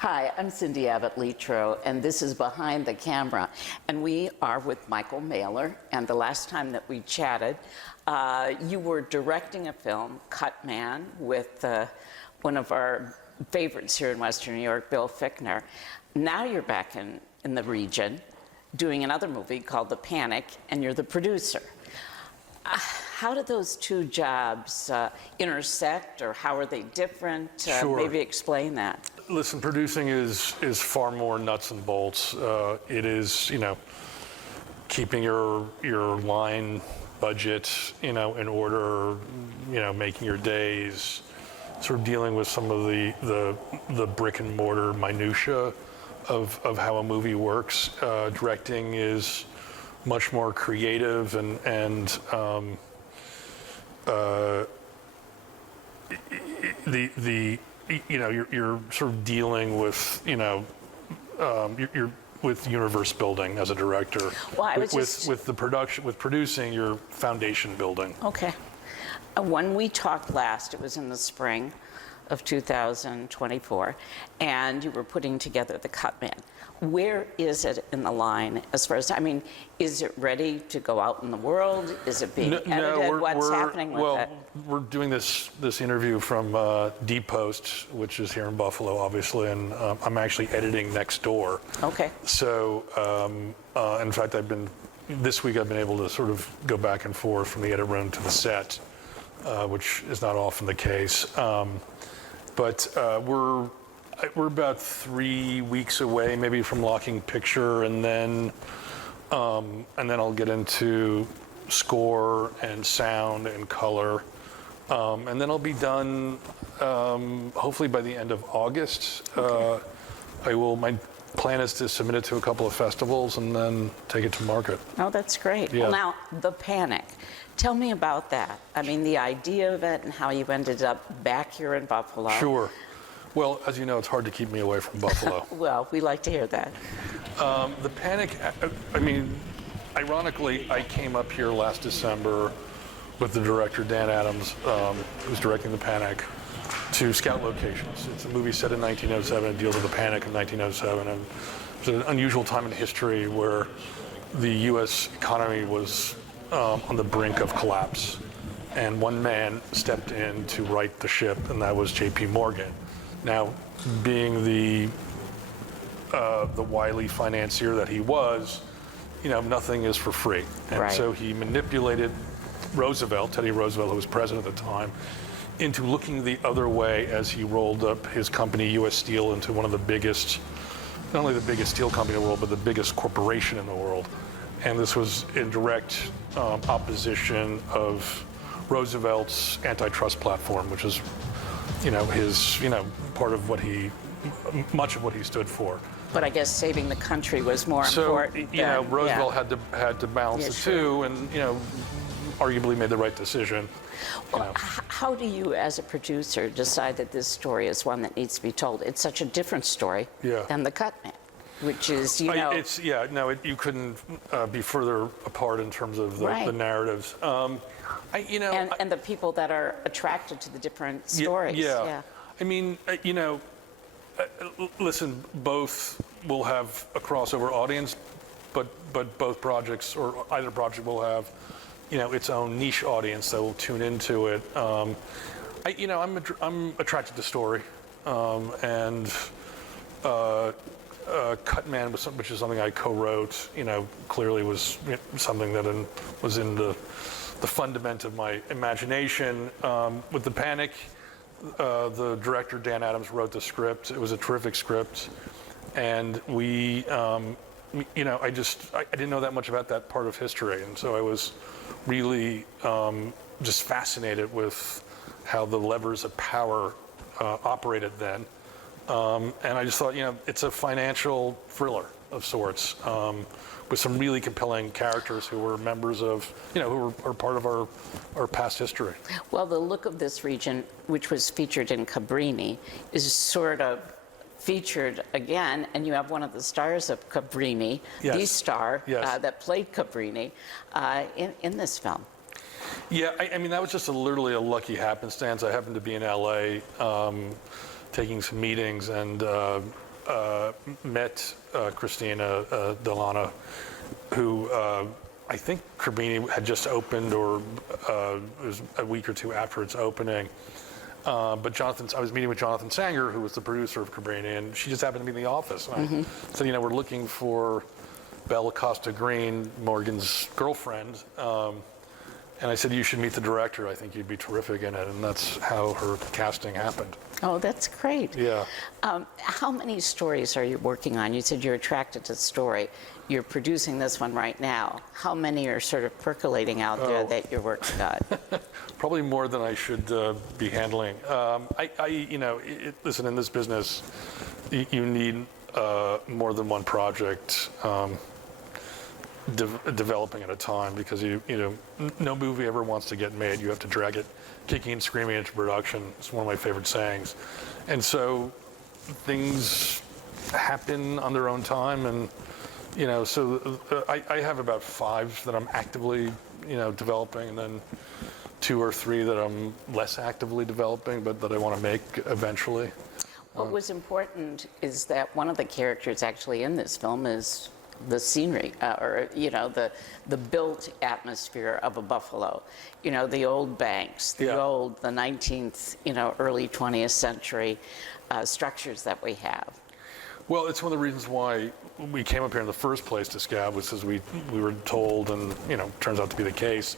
Hi, I'm Cindy Abbott Letro, and this is Behind the Camera. And we are with Michael Mailer, and the last time that we chatted, you were directing a film, Cut Man, with one of our favorites here in Western New York, Bill Fichtner. Now you're back in the region doing another movie called The Panic, and you're the producer. How did those two jobs intersect, or how are they different? Sure. Maybe explain that. Listen, producing is far more nuts and bolts. It is, keeping your line budget, in order, making your days, sort of dealing with some of the brick and mortar minutia of how a movie works. Directing is much more creative and you're sort of dealing with you're with universe building as a director. Well, with producing, your foundation building. Okay. When we talked last, it was in the spring of 2024, and you were putting together the Cut Man. Where is it in the line as far as, is it ready to go out in the world? Is it being edited? What's happening with it? We're doing this interview from Deep Post, which is here in Buffalo, obviously, and I'm actually editing next door. Okay. So, in fact, this week I've been able to sort of go back and forth from the edit room to the set, which is not often the case. But we're about 3 weeks away, maybe, from locking picture, and then I'll get into score and sound and color, and then I'll be done hopefully by the end of August. Okay. My plan is to submit it to a couple of festivals and then take it to market. Oh, that's great. Yeah. Well, now, The Panic. Tell me about that. The idea of it and how you ended up back here in Buffalo. Sure. Well, as you know, it's hard to keep me away from Buffalo. Well, we like to hear that. The Panic, ironically, I came up here last December with the director, Dan Adams, who's directing The Panic, to scout locations. It's a movie set in 1907. It deals with the panic in 1907. And it's an unusual time in history where the U.S. economy was on the brink of collapse. And one man stepped in to right the ship, and that was J.P. Morgan. Now, being the wily financier that he was, nothing is for free. And right. So he manipulated Teddy Roosevelt, who was president at the time, into looking the other way as he rolled up his company, U.S. Steel, into one of the biggest, not only the biggest steel company in the world, but the biggest corporation in the world. And this was in direct opposition of Roosevelt's antitrust platform, which is his, part of much of what he stood for. But I guess saving the country was more important. So, Roosevelt had to balance the sure. two, and, arguably made the right decision. Well, how do you, as a producer, decide that this story is one that needs to be told? It's such a different story than The Cut Man, which is, you couldn't be further apart in terms of the narratives. And the people that are attracted to the different stories. Yeah. Listen, both will have a crossover audience, but both projects, or either project, will have, its own niche audience that will tune into it. I'm attracted to story, and Cut Man, which is something I co-wrote, clearly was something that was in the fundament of my imagination. With The Panic, the director, Dan Adams, wrote the script. It was a terrific script. And we, I didn't know that much about that part of history. And so I was really just fascinated with how the levers of power operated then. And I just thought, it's a financial thriller of sorts, with some really compelling characters who were members of, who are part of our past history. Well, the look of this region, which was featured in Cabrini, is sort of featured again, and you have one of the stars of Cabrini, the star that played Cabrini, in this film. Yeah, that was just literally a lucky happenstance. I happened to be in LA taking some meetings, and met Christina Delano, who I think Cabrini had just opened, or it was a week or two after its opening. But I was meeting with Jonathan Sanger, who was the producer of Cabrini, and she just happened to be in the office. And I said, we're looking for Bella Costa Green, Morgan's girlfriend. And I said, you should meet the director. I think you'd be terrific in it. And that's how her casting happened. Oh, that's great. Yeah. How many stories are you working on? You said you're attracted to story. You're producing this one right now. How many are sort of percolating out there that you're working on? Probably more than I should be handling. Listen, in this business, you need more than one project developing at a time, because no movie ever wants to get made. You have to drag it kicking and screaming into production. It's one of my favorite sayings. And so things happen on their own time, and so I have about 5 that I'm actively developing, and then 2 or 3 that I'm less actively developing, but that I want to make eventually. What was important is that one of the characters actually in this film is the scenery, the built atmosphere of a buffalo. The old banks, the 19th, early 20th century structures that we have. Well, it's one of the reasons why we came up here in the first place to Scab, was because we were told, and turns out to be the case,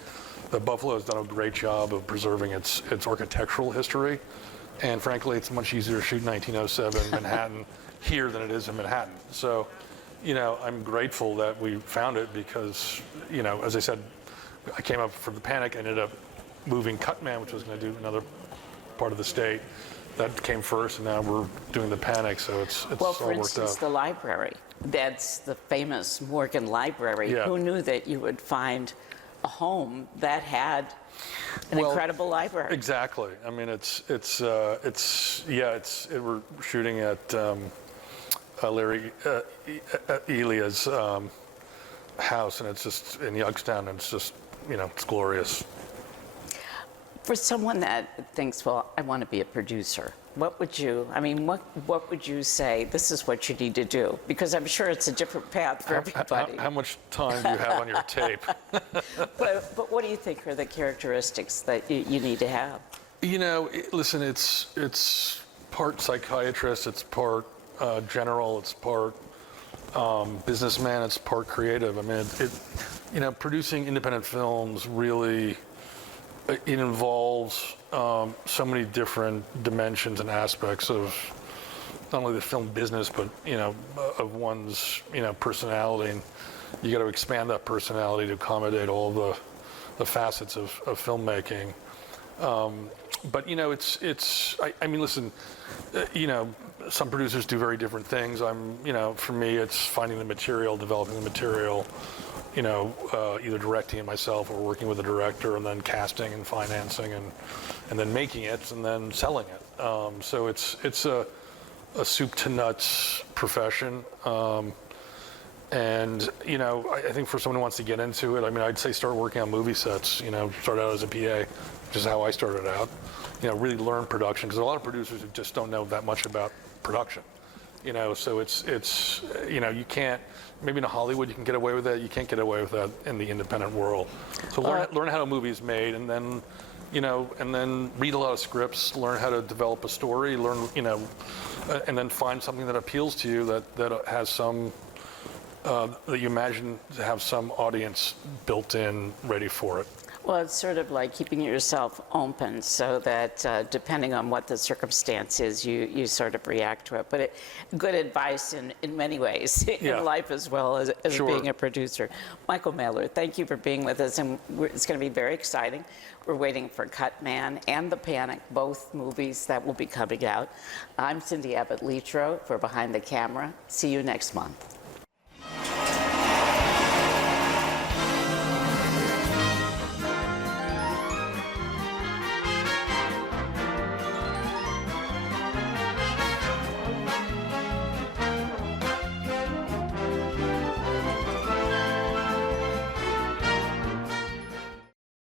that Buffalo has done a great job of preserving its architectural history. And frankly, it's much easier to shoot 1907 Manhattan here than it is in Manhattan. So, I'm grateful that we found it, because, as I said, I came up for the Panic, ended up moving Cutman, which was going to do another part of the state. That came first, and now we're doing the Panic, so it's well, all for worked instance, out. the library. That's the famous Morgan Library. Yeah. Who knew that you would find a home that had an incredible library? Exactly. I mean, we're shooting at Larry Elia's house, and it's just in Youngstown, and it's just, it's glorious. For someone that thinks, well, I want to be a producer, what would you say, this is what you need to do? Because I'm sure it's a different path for everybody. How much time do you have on your tape? But what do you think are the characteristics that you need to have? Listen, it's part psychiatrist, it's part general, it's part businessman, it's part creative. I mean, producing independent films really, it involves so many different dimensions and aspects of not only the film business, but of one's personality, and you got to expand that personality to accommodate all the facets of filmmaking. But I mean, listen, some producers do very different things. For me, it's finding the material, developing the material, either directing it myself or working with a director, and then casting and financing, and then making it, and then selling it. So it's a soup to nuts profession. And I think for someone who wants to get into it, I mean, I'd say start working on movie sets. Start out as a PA, which is how I started out. Really learn production, because a lot of producers who just don't know that much about production. So it's you can't, maybe in Hollywood you can get away with that. You can't get away with that in the independent world. So learn how a movie is made, and then and then read a lot of scripts, learn how to develop a story, and then find something that appeals to you, that has some that you imagine to have some audience built in, ready for it. Well, it's sort of like keeping yourself open, so that depending on what the circumstance is, you sort of react to it. But good advice in many ways, in life as well as Sure. being a producer. Michael Mailer, thank you for being with us, and it's going to be very exciting. We're waiting for Cutman and The Panic, both movies that will be coming out. I'm Cindy Abbott Letro for Behind the Camera. See you next month.